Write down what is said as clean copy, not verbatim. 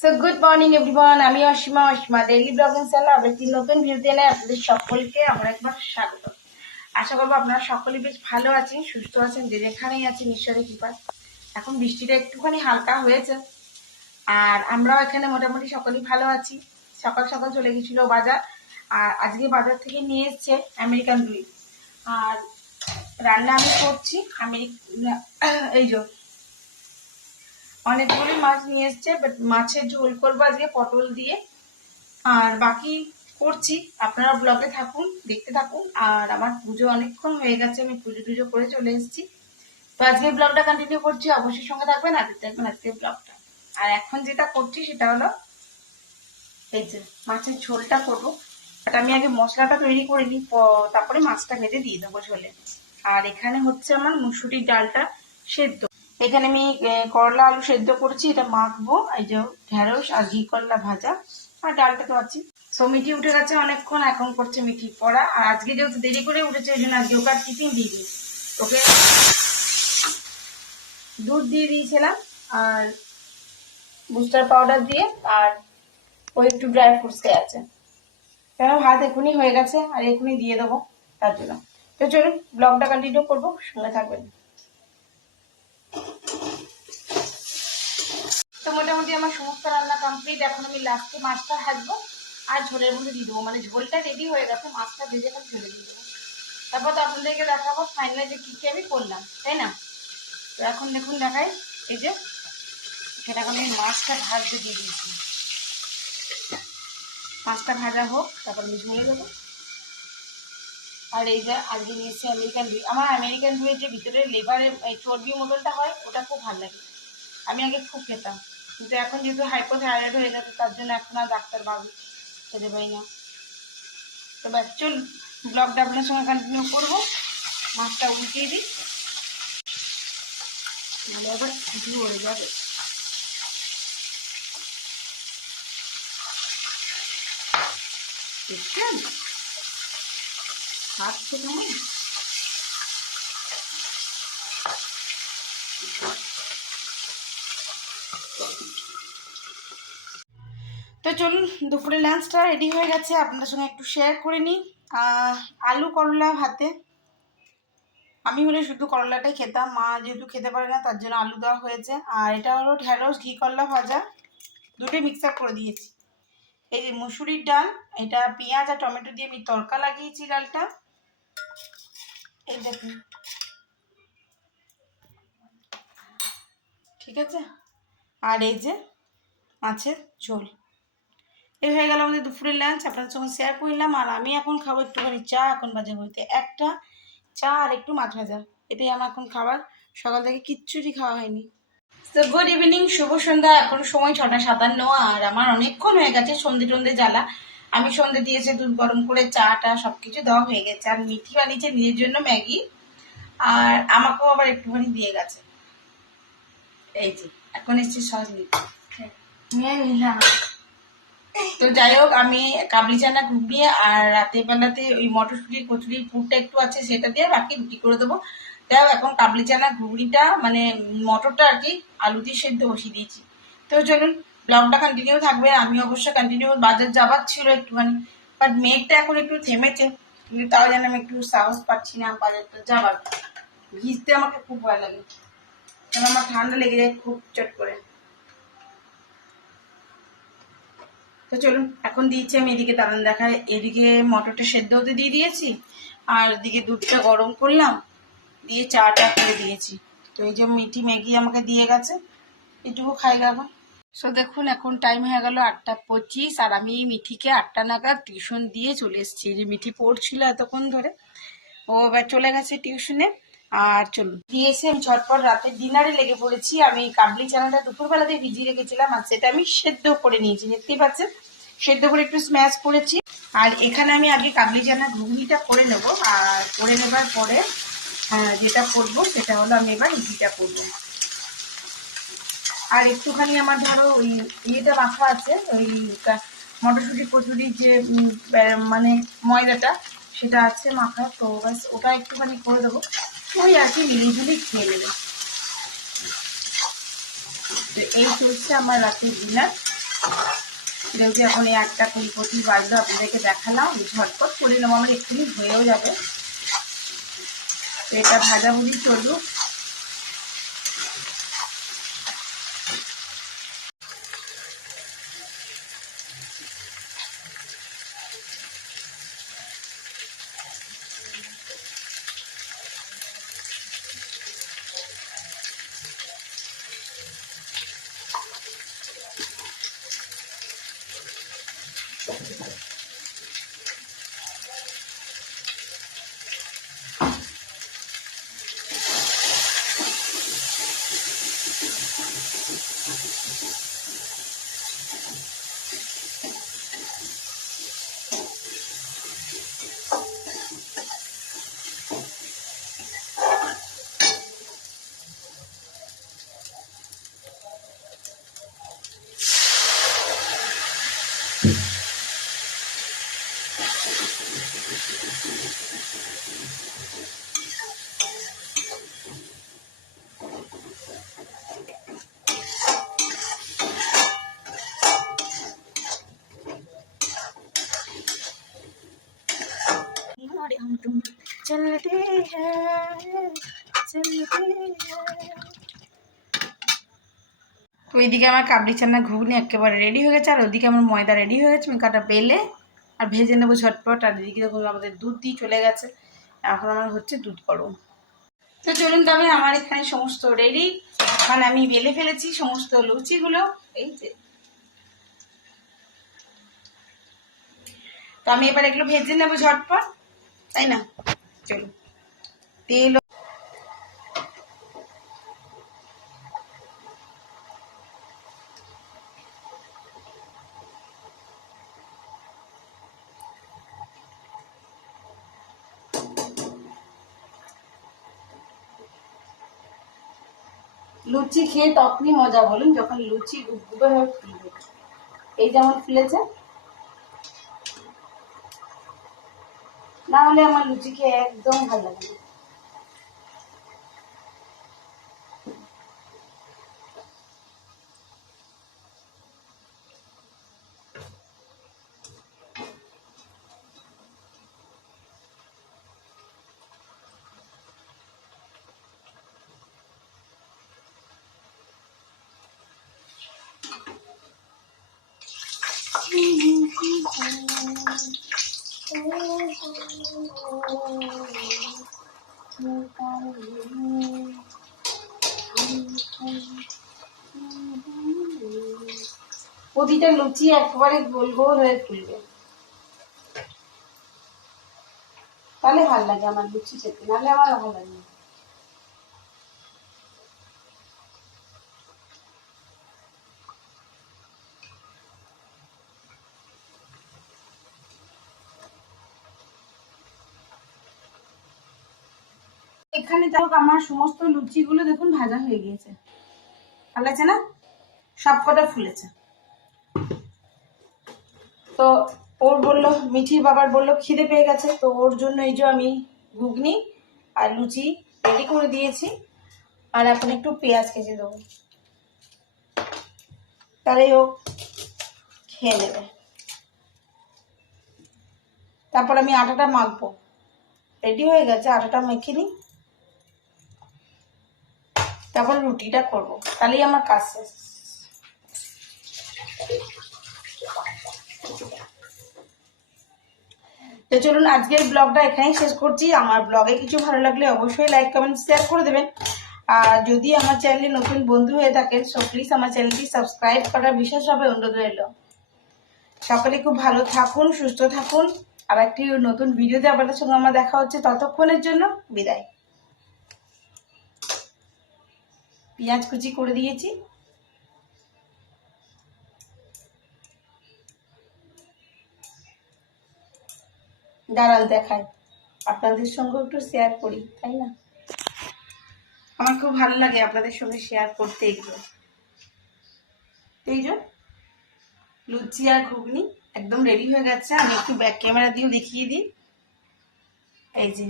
So good morning everyone, আমি Asima daily blogging channel আরেকটি নতুন ভিডিওতে এনে আপনাদের সকলকে আমরা একবার স্বাগত। আশা করবো আপনারা সকলে বেশ ভালো আছেন, সুস্থ আছেন, যে যেখানেই আছেন ঈশ্বরের কৃপায়। এখন বৃষ্টিটা একটুখানি হালকা হয়েছে, আর আমরাও এখানে মোটামুটি সকলেই ভালো আছি। সকাল সকাল চলে গেছিল বাজার, আর আজকে বাজার থেকে নিয়ে এসছে আমেরিকান রুই। আর রান্না আমি করছি এই যে অনেকগুলি মাছ নিয়ে এসছে, বাট মাছের ঝোল করবো আজকে পটল দিয়ে। আর বাকি করছি, আপনারা ব্লগে থাকুন, দেখতে থাকুন। আর আমার পুজো অনেকক্ষণ হয়ে গেছে, আমি পুজো টুজো করে চলে এসেছি। তো আজকে ব্লগটা কন্টিনিউ করছি, অবশ্যই সঙ্গে থাকবেন আর দেখতে থাকবেন আজকে ব্লগটা। আর এখন যেটা করছি সেটা হলো এই যে মাছের ঝোলটা করবো। বাট আমি আগে মশলাটা তৈরি করে নিই, তারপরে মাছটা ভেজে দিয়ে দেবো ঝোলে। আর এখানে হচ্ছে আমার মুসুরির ডালটা সেদ্ধ। এখানে আমি করলা আলু সেদ্ধ করছি, এটা মাখবো। এই যে ঢেঁড়স আর ঘি করলা ভাজা, আর ডালটা তো আছে। সো মিঠি উঠে গেছে অনেকক্ষণ, এখন করছে মিঠি পড়া। আর আজকে যেহেতু দেরি করে উঠেছে ওই জন্য আজকে ওকে টিফিন দিয়ে দিয়েছি। ওকে দুধ দিয়ে দিয়েছিলাম আর বুস্টার পাউডার দিয়ে, আর ও একটু ড্রাই ফ্রুটস খেয়ে আছে। কেন ভাত এখনই হয়ে গেছে আর এখনই দিয়ে দেবো, তার জন্য। তো চলুন ব্লগটা কন্টিনিউ করবো, সঙ্গে থাকবেন। তো মোটামুটি আমার সমস্ত রান্না কমপ্লিট। এখন আমি লাস্টে মাছটা ভাজবো আর ঝোলের মধ্যে দিয়ে দেবো। মানে ঝোলটা রেডি হয়ে গেছে, মাছটা ভেজে এখন ঝোলে দিয়ে দেবো। তারপর তো আপনাদেরকে দেখাবো ফাইনালি যে কী আমি করলাম, তাই না? তো এখন দেখুন দেখাই, এই যে সেটাকে আমি মাছটা ভাজতে দিয়ে দিয়েছি। মাছটা ভাজা হোক, তারপর আমি ঝোলে দেবো। আর এই যে আজকে নিয়েছি আমেরিকান রুই। আমার আমেরিকান রুইয়ের যে ভিতরে লেবারের এই চর্বি মতনটা হয়, ওটা খুব ভালো লাগে। আমি আগে খুব খেতাম, কিন্তু এখন যেহেতু হাইপোথাইরয়েড হয়ে গেছে, তার জন্য এখন আর ডাক্তার বাবু খেতে পারি না। তো ব্যাস চল, ব্লগটা আপনার সঙ্গে কন্টিনিউ করবো। মাছটা উল্টিয়ে দিই, নাহলে আবার ঝরে যাবে। দেখছেন খাচ্ছে কেমন? তো চলুন, দুপুরে লাঞ্চটা রেডি হয়ে গেছে, আপনাদের সঙ্গে একটু শেয়ার করে নিই। আলু করলা ভাতে। আমি হলে শুধু করলাটাই খেতাম, মা যেহেতু খেতে পারে না তার জন্য আলু দেওয়া হয়েছে। আর এটা হলো ঢেঁড়স ঘি করলা ভাজা, দুটোই মিক্স আপ করে দিয়েছি। এই যে মুসুরির ডাল, এটা পেঁয়াজ আর টমেটো দিয়ে আমি তড়কা লাগিয়েছি ডালটা, এই দেখুন, ঠিক আছে। আর এই যে মাছের ঝোল। এই হয়ে গেল আমাদের দুপুরের লাঞ্চ, আপনাদের সঙ্গে শেয়ার করলাম। আর আমি এখন খাবো একটুখানি চা, এখন বাজে হইতে একটা। চা আর একটু মাছ ভাজা, এটাই আমার এখন খাবার। সকাল থেকে কিচ্ছুটি খাওয়া হয়নি। তো গুড ইভিনিং, শুভ সন্ধ্যা। এখন সময় 6:57, আর আমার অনেকক্ষণ হয়ে গেছে সন্ধে টন্ধে জ্বালা। আমি সন্ধে দিয়েছে, দুধ গরম করে চাটা সবকিছু দেওয়া হয়ে গেছে। আর মিঠি বানিয়েছে নিজের জন্য ম্যাগি, আর আমাকেও আবার একটুখানি দিয়ে গেছে। এই যে এখন এসছি সস নিতে। তো যাই হোক, আমি কাবলি চানা ঘুগনি আর রাতের বেলাতে ওই মটরশুঁটি কচুরির পুরটা একটু আছে, সেটা দিয়ে বাকি রুটি করে দেবো। তাই এখন কাবলি চানা ঘুগনিটা মানে মটরটা আর কি আলু দিয়ে সেদ্ধ বসিয়ে দিয়েছি। তো চলুন ব্লগটা কন্টিনিউ থাকবে। আমি অবশ্য কন্টিনিউ, বাজার যাবার ছিল একটুখানি, বাট মেঘটা এখন একটু থেমেছে, কিন্তু তাও যেন আমি একটু সাহস পাচ্ছি না বাজারটা যাবার। ভিজতে আমাকে খুব ভয় লাগে, কারণ আমার ঠান্ডা লেগে যায় খুব চট করে। তো চলুন এখন দিয়েছি আমি এদিকে, দাঁড়ান দেখায়, এদিকে মটরটা সেদ্ধ হতে দিয়ে দিয়েছি, আর এদিকে দুধটা গরম করলাম, দিয়ে চাটা করে দিয়েছি। তো এই যে মিঠি ম্যাগি আমাকে দিয়ে গেছে, এটুকু খাই এখন। সো দেখুন এখন টাইম হয়ে গেল 8:25, আর আমি মিঠিকে 8টা নাগাদ টিউশন দিয়ে চলে এসেছি। যে মিঠি পড়ছিল এতক্ষণ ধরে, ও এবার চলে গেছে টিউশনে। আর চলুন দিয়ে এসে আমি ঝটপট রাতের ডিনারে লেগে পড়েছি। আমি কাবলি চানাটা দুপুরবেলাতে ভিজিয়ে রেখেছিলাম, আর সেটা আমি সেদ্ধ করে নিয়েছি, দেখতেই পাচ্ছেন, সেদ্ধ করে একটু স্ম্যাশ করেছি। আর এখানে আমি আগে কাবলি চানা ঘুগনিটা করে নেবো, আর করে নেবার পরে যেটা করবো সেটা হলো আমি এবার ইডলিটা করবো। আর একটুখানি আমার ধরো ওই ইয়েটা মাখা আছে, ওই মটরশুঁটি কচুরি যে মানে ময়দাটা, সেটা আছে মাখা। তো ব্যাস ওটা একটুখানি করে দেবো, ওই আর কি মিলিয়ে খেয়ে নেবে। তো এই চলছে আমার রাতের ডিনার। যেহেতু এখন এই 8:20 বাজলো, আপনাদেরকে দেখালাম, ঝটপট করে নেবো, আমার এক্ষুনি হয়েও যাবে। তো এটা ভাজাভুজি চলুক। চলতে হ্যায় চলতে হ্যায়। তো এইদিকে আমার কাবলি চানা ঘুগনি একেবারে রেডি হয়ে গেছে, আর ওইদিকে আমার ময়দা রেডি হয়ে গেছে। আমি কাটা বেলে আর ভেজে নেবো ঝটপট। আর এদিকে দেখুন আমাদের দুধ দিয়ে চলে গেছে, এখন আমার হচ্ছে দুধ গরম। তো চলুন, তবে আমার এখানে সমস্ত রেডি, মানে আমি বেলে ফেলেছি সমস্ত লুচিগুলো, এই যে। তো আমি এবার এগুলো ভেজে নেবো ঝটপট, তাই না? চলুন, তেল লুচি খেয়ে তখনই মজা, বলুন, যখন লুচি গুবগুবে হয়ে ফুলবে। এই যেমন ফুলেছে, না হলে আমার লুচি খেয়ে একদম ভালো লাগে না। প্রতিটা লুচি একবারে গোল গোল হয়ে ফুলবে, তাহলে ভালো লাগে আমার লুচি খেতে, নাহলে আমার ভালো লাগে না। এখানে দেখো আমার সমস্ত লুচিগুলো দেখুন ভাজা হয়ে গিয়েছে, ভালো আছে না? সব কটা ফুলেছে। তো ওর বললো, মিঠির বাবার বললো খিদে পেয়ে গেছে, তো ওর জন্য এই যে আমি ঘুগনি আর লুচি রেডি করে দিয়েছি। আর এখন একটু পেঁয়াজ কেটে দেবো, তাহলে ও খেয়ে নেবে। তারপর আমি আটাটা মাখবো, রেডি হয়ে গেছে, আটাটা মেখে নিই, তারপর রুটিটা করবো, তাহলেই আমার কাজ শেষ। তো চলুন, আজকের ব্লগটা এখানেই শেষ করছি। আমার ব্লগে কিছু ভালো লাগলে অবশ্যই লাইক কমেন্ট শেয়ার করে দেবেন। আর যদি আমার চ্যানেলে নতুন বন্ধু হয়ে থাকেন, সো প্লিজ আমার চ্যানেলটি সাবস্ক্রাইব করার বিশেষভাবে অনুরোধ রইল। সকলে খুব ভালো থাকুন, সুস্থ থাকুন। আর একটি নতুন ভিডিওতে আপনাদের সঙ্গে আমার দেখা হচ্ছে, ততক্ষণের জন্য বিদায়। পেঁয়াজ কুচি করে দিয়েছি, দাঁড়ান দেখাই, আপনাদের সঙ্গে একটু শেয়ার করি, তাই না? আমার খুব ভালো লাগে আপনাদের সঙ্গে শেয়ার করতে এগুলো। এই যে লুচি আর ঘুগনি একদম রেডি হয়ে গেছে। আমি একটু ব্যাক ক্যামেরা দিয়েও দেখিয়ে দিই, এই যে।